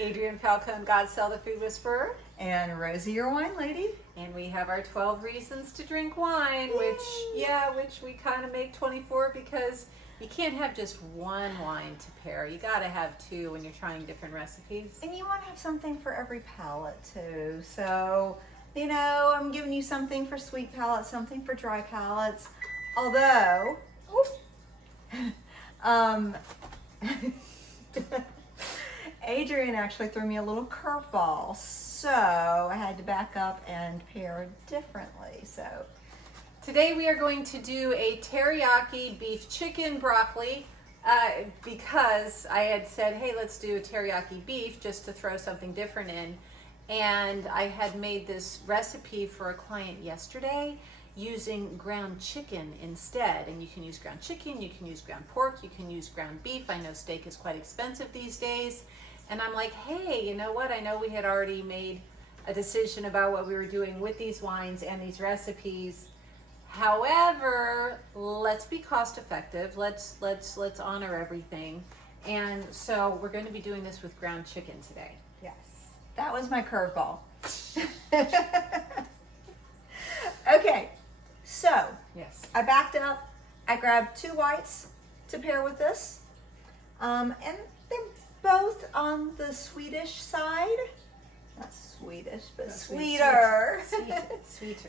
Adrian Falcone, Godsell, the Food Whisperer. And Rosie, your wine lady. And we have our 12 reasons to drink wine, which we kind of make 24 because you can't have just one wine to pair. You got to have two when you're trying different recipes. And you want to have something for every palate too. So, you know, I'm giving you something for sweet palates, something for dry palates. Although, Adrian actually threw me a little curveball, so I had to back up and pair differently. So today we are going to do a teriyaki beef chicken broccoli because I had said, hey, let's do a teriyaki beef just to throw something different in. And I had made this recipe for a client yesterday using ground chicken instead. And you can use ground chicken, you can use ground pork, you can use ground beef. I know steak is quite expensive these days. And I'm like, hey, you know what? I know we had already made a decision about what we were doing with these wines and these recipes. However, let's be cost effective. Let's honor everything. And so we're going to be doing this with ground chicken today. yes, that was my curveball. Okay, so Yes. I backed up. I grabbed 2 whites to pair with this, and they're both on the Swedish side. Not Swedish, but sweeter. Sweeter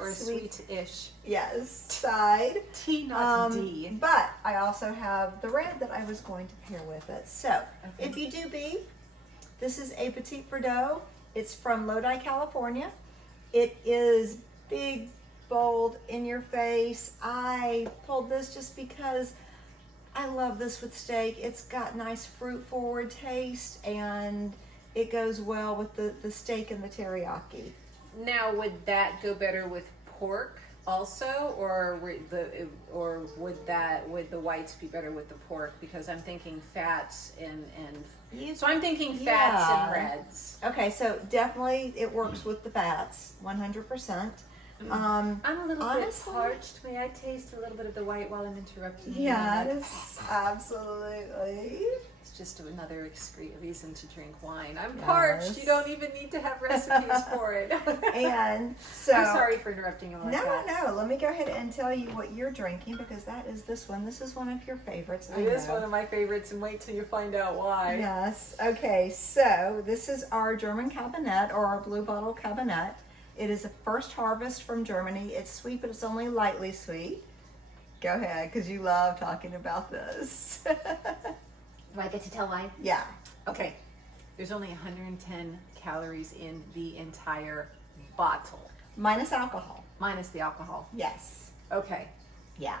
or Sweet. sweet-ish. Yes, side. T, not D. But I also have the red that I was going to pair with it. So if you do beef, this is a Petite Verdot. It's from Lodi, California. It is big, bold, in your face. I pulled this just because I love this with steak. It's got nice fruit forward taste and it goes well with the steak and the teriyaki. Now, would that go better with pork also, or would the whites be better with the pork? Because I'm thinking fats so I'm thinking fats and reds. Okay, so definitely it works with the fats, 100%. I'm a little honestly, bit parched. May I taste a little bit of the white while I'm interrupting you? Yes, absolutely. It's just another reason to drink wine. I'm parched. You don't even need to have recipes for it. And so I'm sorry for interrupting you like that. No. Let me go ahead and tell you what you're drinking because that is this one. This is one of your favorites. It is one of my favorites, and wait till you find out why. Yes. Okay. So this is our German Cabernet or our Blue Bottle Cabernet. It is a first harvest from Germany. It's sweet, but it's only lightly sweet. Go ahead, because you love talking about this. Do I get to tell why? Yeah. Okay. There's only 110 calories in the entire bottle. Minus alcohol. Minus the alcohol. Yes. Okay. Yeah.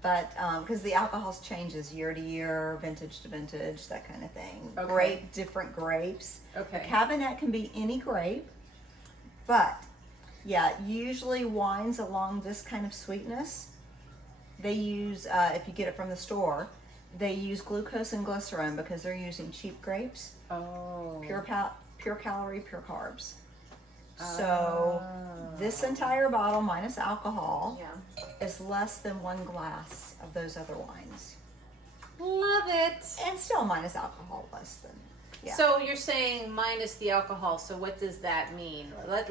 But because the alcohol changes year to year, vintage to vintage, that kind of thing. Okay. Different grapes. Okay. The Cabernet can be any grape. But yeah, usually wines along this kind of sweetness, they use, if you get it from the store, they use glucose and glycerin because they're using cheap grapes. Oh. Pure calorie, pure carbs. So this entire bottle minus alcohol is less than 1 glass of those other wines. Love it. And still minus alcohol, less than. Yeah. So you're saying minus the alcohol. So what does that mean? Let's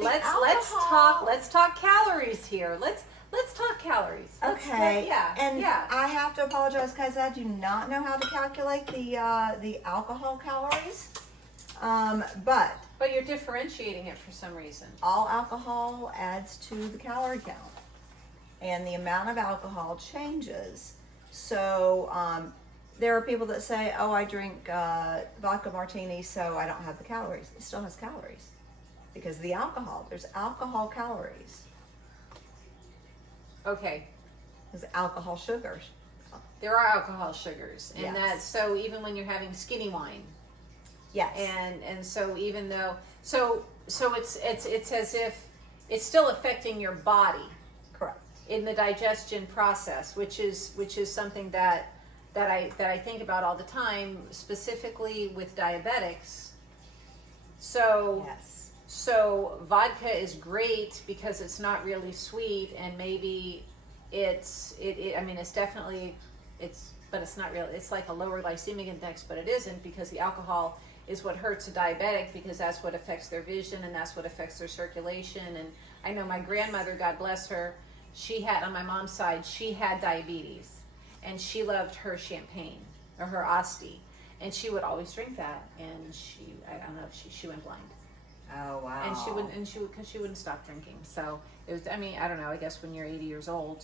talk calories here. Let's talk calories. Okay. I have to apologize because I do not know how to calculate the alcohol calories. But you're differentiating it for some reason. all alcohol adds to the calorie count, and the amount of alcohol changes. So there are people that say, oh, I drink vodka martini, so I don't have the calories. It still has calories because the alcohol, there's alcohol calories. Okay. There's alcohol sugars. There are alcohol sugars, and Yes. that's so even when you're having skinny wine, Yes. and so even though so it's as if it's still affecting your body Correct. in the digestion process, which is something that I think about all the time, specifically with diabetics. So Yes. so vodka is great because it's not really sweet, and maybe it's definitely but it's not really. It's like a lower glycemic index, but it isn't because the alcohol is what hurts a diabetic, because that's what affects their vision and that's what affects their circulation. And I know my grandmother, God bless her, she had, on my mom's side, she had diabetes, and she loved her champagne or her Asti, and she would always drink that, and I don't know, she went blind. Oh, wow. And because she wouldn't stop drinking. So it was, I mean, I don't know, I guess when you're 80 years old,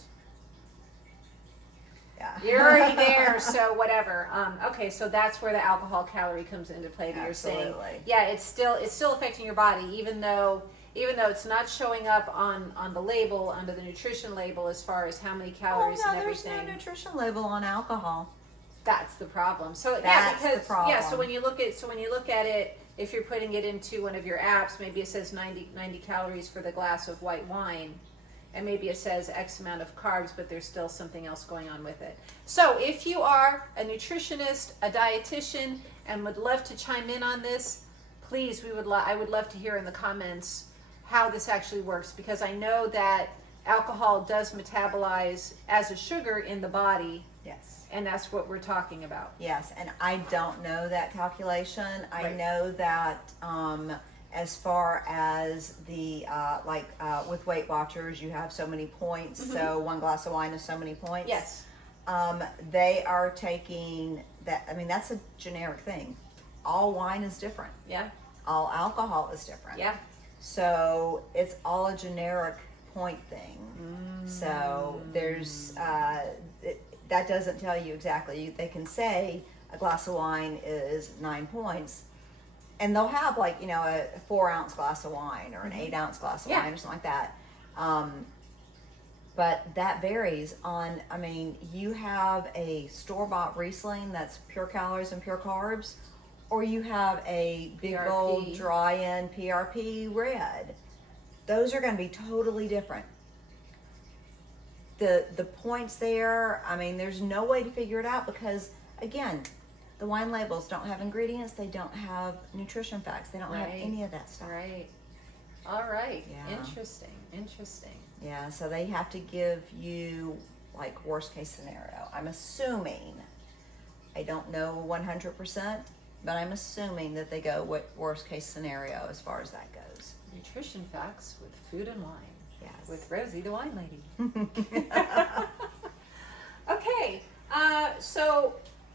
Yeah. you're already there, so whatever. Okay, so that's where the alcohol calorie comes into play that you're saying. Absolutely. Yeah, it's still affecting your body, even though it's not showing up on the label, under the nutrition label, as far as how many calories and everything. There's no nutrition label on alcohol. That's the problem. So That's because the problem. yeah, so when you look at it, if you're putting it into one of your apps, maybe it says 90 calories for the glass of white wine, and maybe it says X amount of carbs, but there's still something else going on with it. So if you are a nutritionist, a dietitian, and would love to chime in on this, please, I would love to hear in the comments how this actually works, because I know that alcohol does metabolize as a sugar in the body. Yes. And that's what we're talking about. Yes, and I don't know that calculation. I Right. know that as far as the with Weight Watchers, you have so many points. So one glass of wine is so many points. Yes. They are taking that. I mean, that's a generic thing. All wine is different. Yeah. All alcohol is different. Yeah. So it's all a generic point thing. So there's that doesn't tell you exactly. They can say a glass of wine is 9 points, and they'll have like a 4-ounce glass of wine or an 8-ounce glass of Yeah. wine or something like that. But that varies on. I mean, you have a store-bought Riesling that's pure calories and pure carbs, or you have a big PRP. old dry-in PRP red. Those are going to be totally different. The points there, I mean, there's no way to figure it out, because again, the wine labels don't have ingredients, they don't have nutrition facts, they don't have Right. any of that stuff. Right. All right. Yeah. Interesting. Yeah, so they have to give you like worst case scenario. I'm assuming, I don't know 100%, but I'm assuming that they go with worst case scenario as far as that goes. Nutrition facts with food and wine. Yes. With Rosie, the wine lady. Okay, so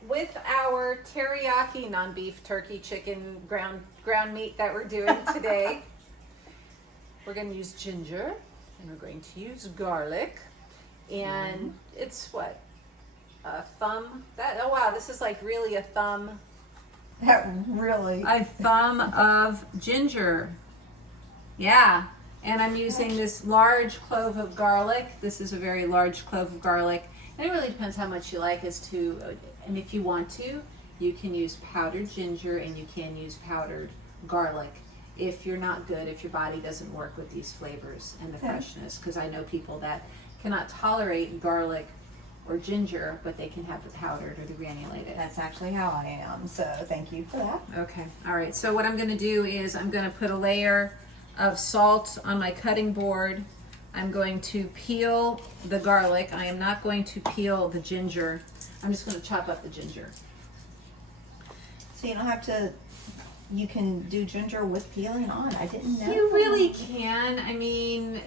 with our teriyaki non-beef turkey chicken ground meat that we're doing today, we're going to use ginger, and we're going to use garlic, and it's what, a thumb? Oh wow, this is like really a thumb. That really. A thumb of ginger. Yeah. And I'm using this large clove of garlic. This is a very large clove of garlic. And it really depends how much you like as to, and if you want to, you can use powdered ginger and you can use powdered garlic. If you're not good, if your body doesn't work with these flavors and the freshness, because I know people that cannot tolerate garlic or ginger, but they can have the powdered or the granulated. That's actually how I am, so thank you for that. Okay, all right, so what I'm gonna do is I'm gonna put a layer of salt on my cutting board. I'm going to peel the garlic. I am not going to peel the ginger. I'm just gonna chop up the ginger. So you don't have to, you can do ginger with peeling on. I didn't know. You really can. I mean,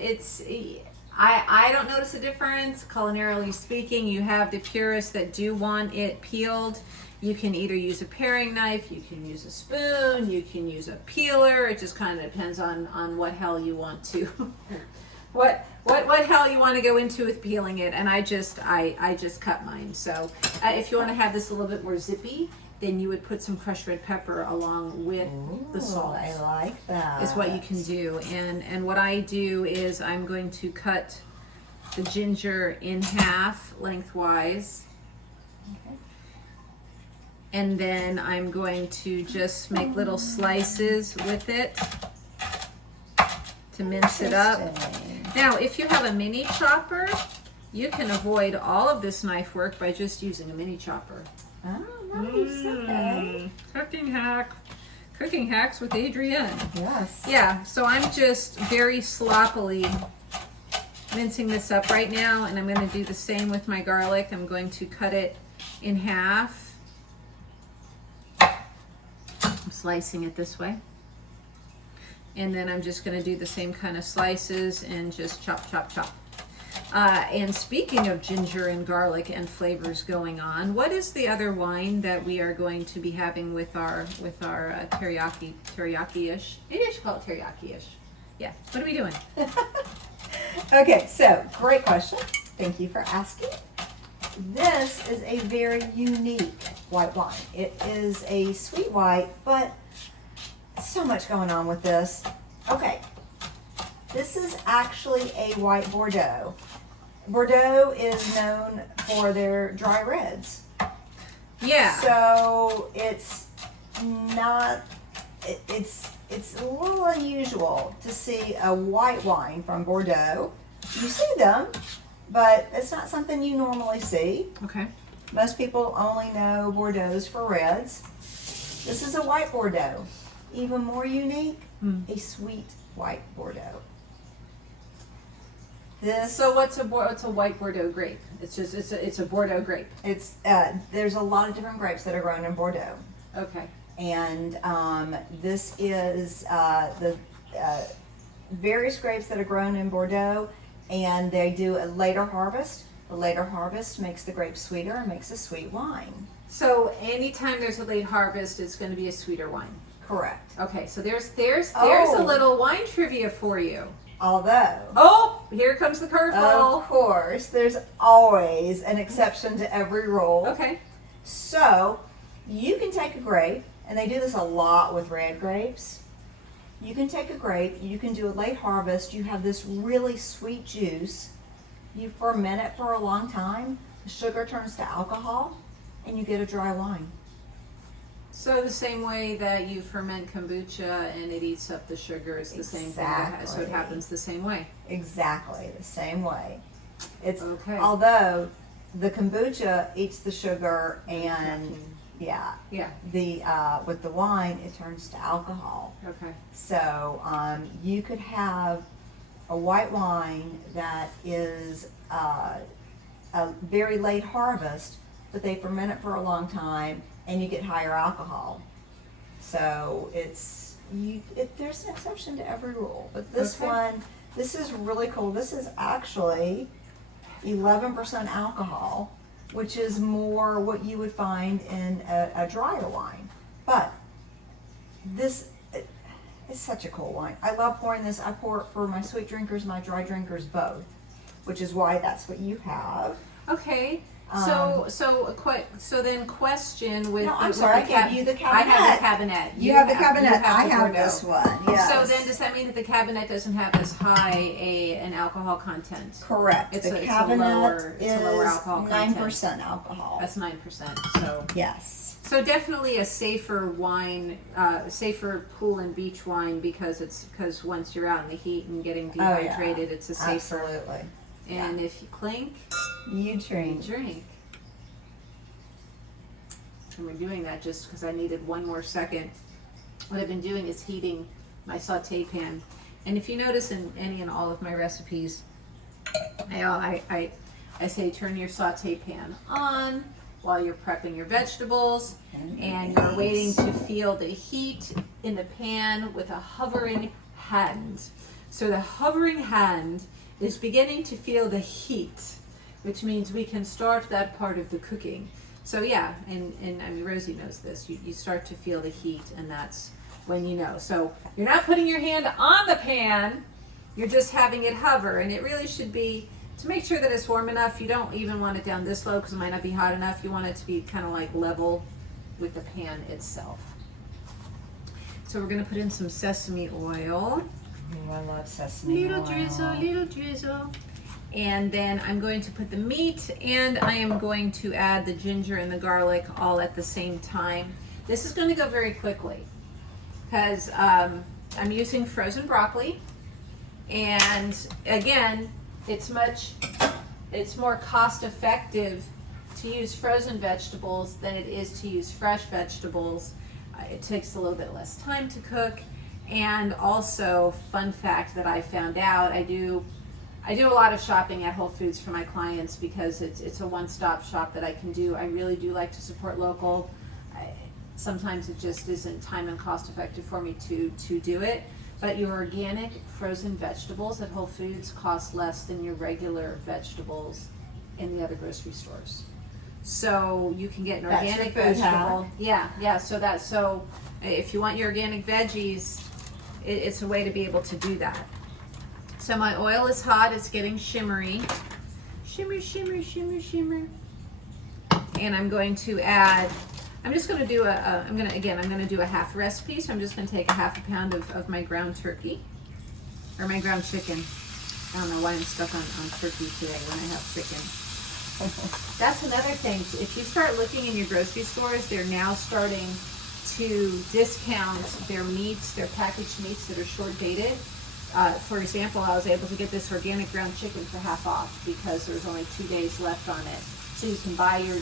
I don't notice a difference. Culinarily speaking, you have the purists that do want it peeled. You can either use a paring knife, you can use a spoon, you can use a peeler. It just kind of depends on what hell you want to, what hell you want to go into with peeling it. And I just cut mine. So if you want to have this a little bit more zippy, then you would put some crushed red pepper along with the salt. I like that. Is what you can do. And what I do is I'm going to cut the ginger in half lengthwise. Okay. And then I'm going to just make little slices with it to mince it up. Interesting. Now, if you have a mini chopper, you can avoid all of this knife work by just using a mini chopper. Oh, nice. Okay. Cooking hacks with Adrienne. Yes. Yeah, so I'm just very sloppily mincing this up right now, and I'm going to do the same with my garlic. I'm going to cut it in half. I'm slicing it this way. And then I'm just going to do the same kind of slices and just chop, chop, chop. And speaking of ginger and garlic and flavors going on, what is the other wine that we are going to be having with our teriyaki-ish? Maybe I should call it teriyaki-ish. Yeah. What are we doing? Okay, so great question. Thank you for asking. This is a very unique white wine. It is a sweet white, but so much going on with this. Okay, this is actually a white Bordeaux. Bordeaux is known for their dry reds. Yeah. So it's not, it's a little unusual to see a white wine from Bordeaux. You see them, but it's not something you normally see. Okay. Most people only know Bordeaux's for reds. This is a white Bordeaux. Even more unique, a sweet white Bordeaux. So what's a white Bordeaux grape? It's just it's a Bordeaux grape. It's there's a lot of different grapes that are grown in Bordeaux. Okay. And this is the various grapes that are grown in Bordeaux, and they do a later harvest. The later harvest makes the grape sweeter and makes a sweet wine. So anytime there's a late harvest, it's going to be a sweeter wine. Correct. Okay, so there's a little wine trivia for you. Although, here comes the curveball. of course, there's always an exception to every rule. Okay. So you can take a grape, and they do this a lot with red grapes. You can take a grape, you can do a late harvest, you have this really sweet juice, you ferment it for a long time, the sugar turns to alcohol, and you get a dry wine. So the same way that you ferment kombucha and it eats up the sugar is the same thing. So it happens the same way. Exactly, the same way. It's okay. Although the kombucha eats the sugar and the with the wine it turns to alcohol. Okay. So you could have a white wine that is a very late harvest, but they ferment it for a long time, and you get higher alcohol. So there's an exception to every rule. But this one, this is really cool. This is actually 11% alcohol, which is more what you would find in a drier wine. But this is such a cool wine. I love pouring this. I pour it for my sweet drinkers, my dry drinkers both, which is why that's what you have. Okay. So then question with no, I'm sorry, I gave you the cabinet. I have the cabinet. You have the cabinet. I have this one. Yes. So then does that mean that the cabinet doesn't have as high an alcohol content? Correct. It's the a cabinet lower alcohol 9% content. alcohol. That's 9%. So yes. So definitely a safer wine, safer pool and beach wine because once you're out in the heat and getting dehydrated, it's a safer. Absolutely. And if you clink, you drink. And we're doing that just because I needed one more second. What I've been doing is heating my saute pan. And if you notice in any and all of my recipes, I say turn your saute pan on while you're prepping your vegetables and you're waiting to feel the heat in the pan with a hovering hand. So the hovering hand is beginning to feel the heat, which means we can start that part of the cooking. So yeah, and I mean, Rosie knows this. You start to feel the heat, and that's when you know. So you're not putting your hand on the pan, you're just having it hover, and it really should be, to make sure that it's warm enough, you don't even want it down this low because it might not be hot enough. You want it to be kind of like level with the pan itself. So we're going to put in some sesame oil. Oh, I love sesame oil. Little drizzle. And then I'm going to put the meat and I am going to add the ginger and the garlic all at the same time. This is going to go very quickly because I'm using frozen broccoli. And again, it's more cost effective to use frozen vegetables than it is to use fresh vegetables. It takes a little bit less time to cook. And also, fun fact that I found out, I do a lot of shopping at Whole Foods for my clients because it's a one-stop shop that I can do. I really do like to support local. sometimes it just isn't time and cost effective for me to do it. But your organic frozen vegetables at Whole Foods cost less than your regular vegetables in the other grocery stores. So you can get an That's your organic food vegetable. hack. Yeah. So if you want your organic veggies, it's a way to be able to do that. So my oil is hot. It's getting shimmery. Shimmer, shimmer, shimmer, shimmer. And I'm going to add, I'm just going to do I'm going to do a half recipe. So I'm just going to take a half a pound of my ground turkey, or my ground chicken. I don't know why I'm stuck on turkey today when I have chicken. That's another thing. If you start looking in your grocery stores, they're now starting to discount their meats, their packaged meats that are short dated. For example, I was able to get this organic ground chicken for half off because there's only 2 days left on it. So you can buy your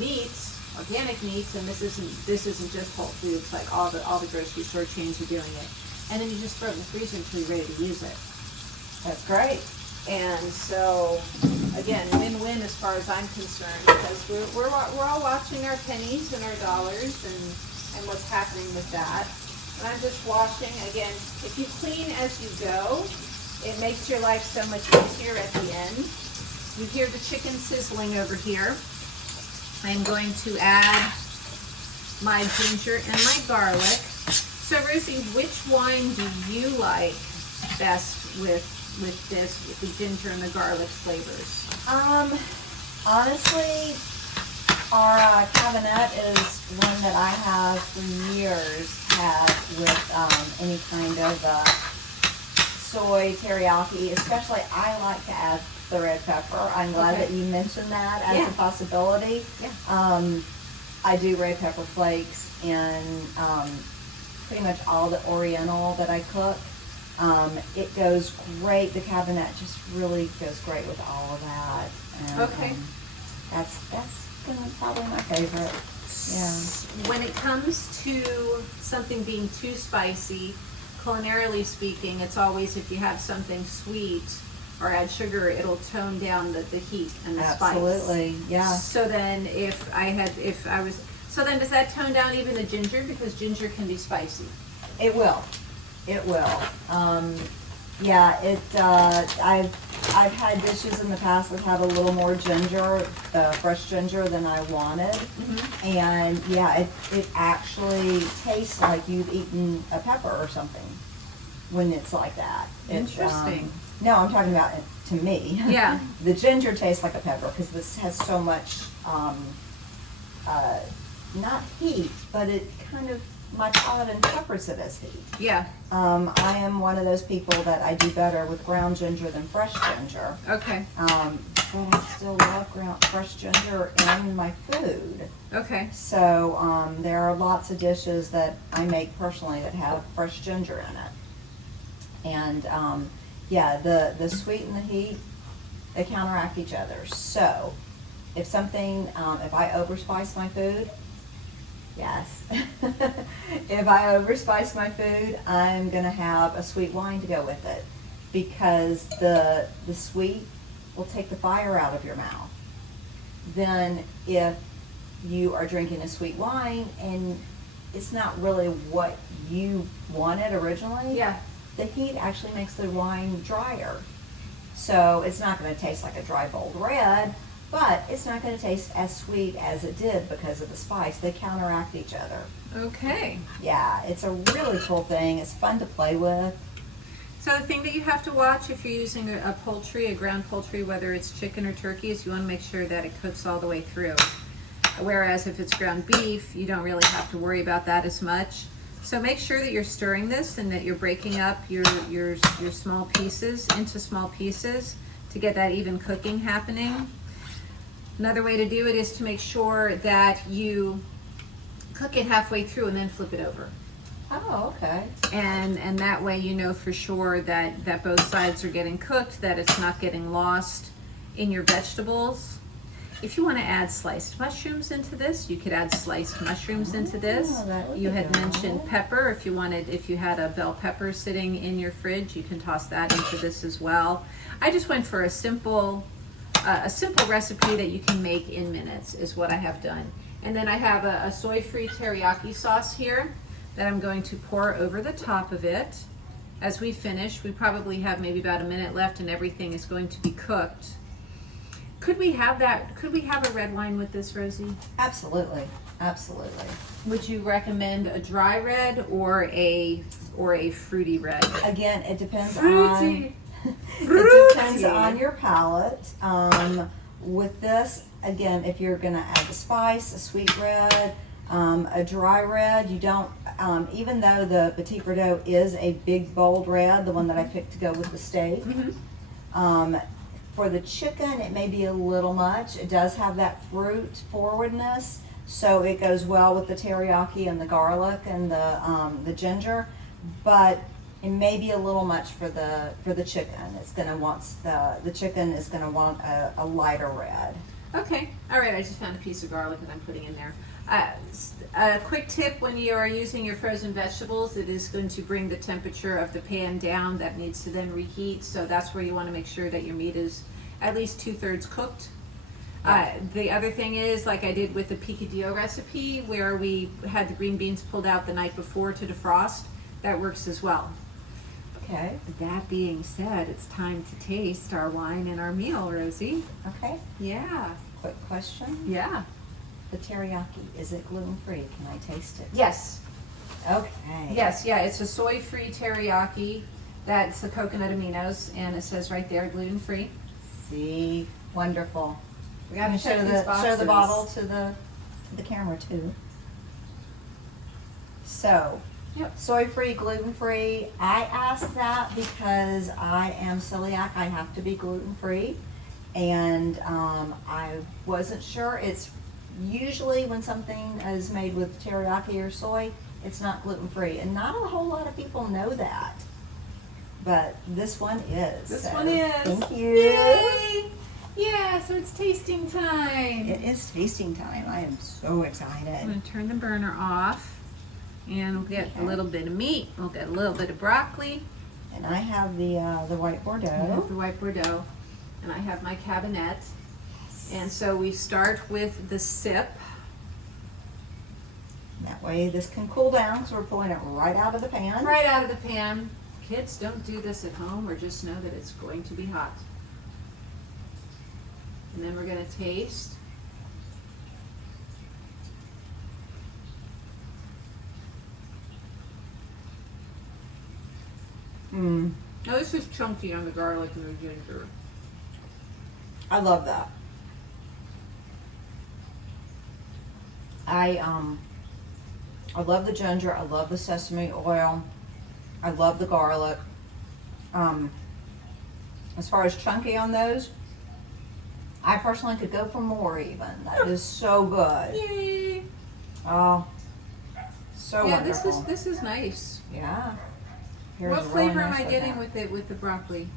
meats, organic meats, and this isn't just Whole Foods, like all the grocery store chains are doing it. And then you just throw it in the freezer until you're ready to use it. That's great. And so, again, win-win as far as I'm concerned, because we're all watching our pennies and our dollars and what's happening with that. And I'm just washing. Again, if you clean as you go, it makes your life so much easier at the end. You hear the chicken sizzling over here. I'm going to add my ginger and my garlic. So Rosie, which wine do you like best with the ginger and the garlic flavors? Honestly, our Cabernet is one that I have for years had with any kind of soy teriyaki. Especially, I like to add the red pepper. I'm glad that you mentioned that as a possibility. Yeah. I do red pepper flakes in pretty much all the Oriental that I cook. It goes great. The Cabernet just really goes great with all of that. And, Okay. That's probably my favorite. Yeah. When it comes to something being too spicy, culinarily speaking, it's always if you have something sweet or add sugar, it'll tone down the heat and the spice. Absolutely, yeah. So then so then does that tone down even the ginger? Because ginger can be spicy. It will. It will. I've had dishes in the past that have a little more ginger, fresh ginger than I wanted. Mm-hmm. And it actually tastes like you've eaten a pepper or something when it's like that. Interesting. No, I'm talking about it to me. Yeah. The ginger tastes like a pepper because this has so much, not heat, but it kind of, my palate interprets it as heat. Yeah. I am one of those people that I do better with ground ginger than fresh ginger. Okay. But I still love fresh ginger in my food. Okay. So there are lots of dishes that I make personally that have fresh ginger in it. And the sweet and the heat, they counteract each other. So if I overspice my food, yes. If I overspice my food, I'm gonna have a sweet wine to go with it because the sweet will take the fire out of your mouth. Then if you are drinking a sweet wine and it's not really what you wanted originally, the heat actually makes the wine drier. So it's not gonna taste like a dry bold red, but it's not going to taste as sweet as it did because of the spice. They counteract each other. Okay. Yeah, it's a really cool thing. It's fun to play with. So the thing that you have to watch if you're using a ground poultry, whether it's chicken or turkey, is you want to make sure that it cooks all the way through. Whereas if it's ground beef, you don't really have to worry about that as much. So make sure that you're stirring this and that you're breaking up your small pieces into small pieces to get that even cooking happening. Another way to do it is to make sure that you cook it halfway through and then flip it over. Oh, okay. And that way you know for sure that both sides are getting cooked, that it's not getting lost in your vegetables. If you want to add sliced mushrooms into this, you could add sliced mushrooms into this. You had mentioned pepper. If you had a bell pepper sitting in your fridge, you can toss that into this as well. I just went for a simple recipe that you can make in minutes is what I have done. And then I have a soy-free teriyaki sauce here that I'm going to pour over the top of it. As we finish, we probably have maybe about a minute left and everything is going to be cooked. Could we have a red wine with this, Rosie? Absolutely, absolutely. Would you recommend a dry red or a fruity red? Again, it depends Fruity. it depends on your palate. With this, again, if you're gonna add the spice, a sweet red, a dry red, you don't, even though the Petit Verdot is a big bold red, the one that I picked to go with the steak, for the chicken, it may be a little much. It does have that fruit forwardness, so it goes well with the teriyaki and the garlic and the ginger, but it may be a little much for the chicken. It's gonna want the chicken is gonna want a lighter red. Okay, all right. I just found a piece of garlic that I'm putting in there. A quick tip: when you are using your frozen vegetables, it is going to bring the temperature of the pan down. That needs to then reheat. So that's where you want to make sure that your meat is at least 2/3 cooked. The other thing is, like I did with the picadillo recipe, where we had the green beans pulled out the night before to defrost. That works as well. Okay. That being said, it's time to taste our wine and our meal, Rosie. Okay. Yeah. Quick question. Yeah. The teriyaki, is it gluten-free? Can I taste it? Yes. Okay. Yes, yeah, it's a soy-free teriyaki. That's the coconut aminos, and it says right there, gluten-free. See, wonderful. We gotta check these show boxes. the bottle to the camera too. So, Yep. soy-free, gluten-free. I asked that because I am celiac. I have to be gluten-free, and I wasn't sure. It's usually when something is made with teriyaki or soy, it's not gluten-free, and not a whole lot of people know that. But this one is. This so one is. Thank you. Yay! Yeah, so it's tasting time. It is tasting time. I am so I'm excited. gonna turn the burner off, and we'll get a little bit of meat. We'll get a little bit of broccoli. And I have the white I Bordeaux. have the white Bordeaux, and I have my cabinet. And so we start with the sip. That way this can cool down because we're pulling it right out of the pan. Right out of the pan. Kids, don't do this at home, or just know that it's going to be hot. And then we're going to taste. Mm, Now this is chunky on the garlic and the ginger. I love that. I love the ginger. I love the sesame oil. I love the garlic. As far as chunky on those, I personally could go for more even. That is so good. Yay! Oh, so Yeah, wonderful. this is nice. Yeah. Here's What a really flavor am nice I one getting now. with the broccoli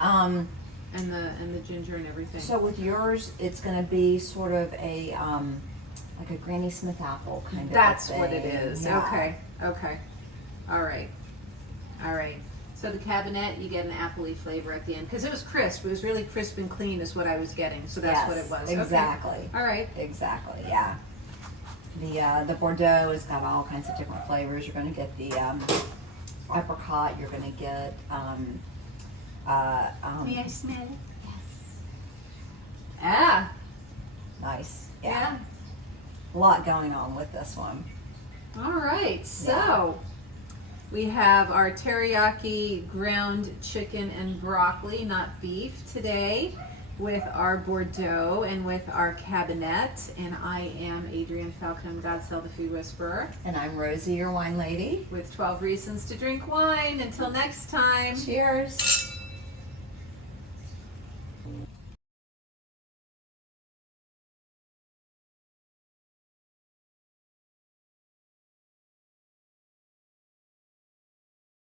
Um, and the ginger and everything? so with yours, it's going to be sort of a like a Granny Smith apple kind of. That's a what it thing. is. Yeah. Okay. Okay. All right. All right. So the cabinet, you get an appley flavor at the end because it was crisp. It was really crisp and clean, is what I was getting. So that's what it was. Yes, Okay. exactly. All right. Exactly. Yeah. The Bordeaux has got all kinds of different flavors. You're going to get the apricot. You're going to get May I smell it? yes. Ah. Nice. Yeah. A lot going on with this one. All right. So we have our teriyaki ground chicken and broccoli, not beef, today, with our Bordeaux and with our cabinet. And I am Adrienne Falcone, Godsell, the Food Whisperer, And I'm Rosie, your wine lady. with 12 Reasons to Drink Wine. Until next time. Cheers.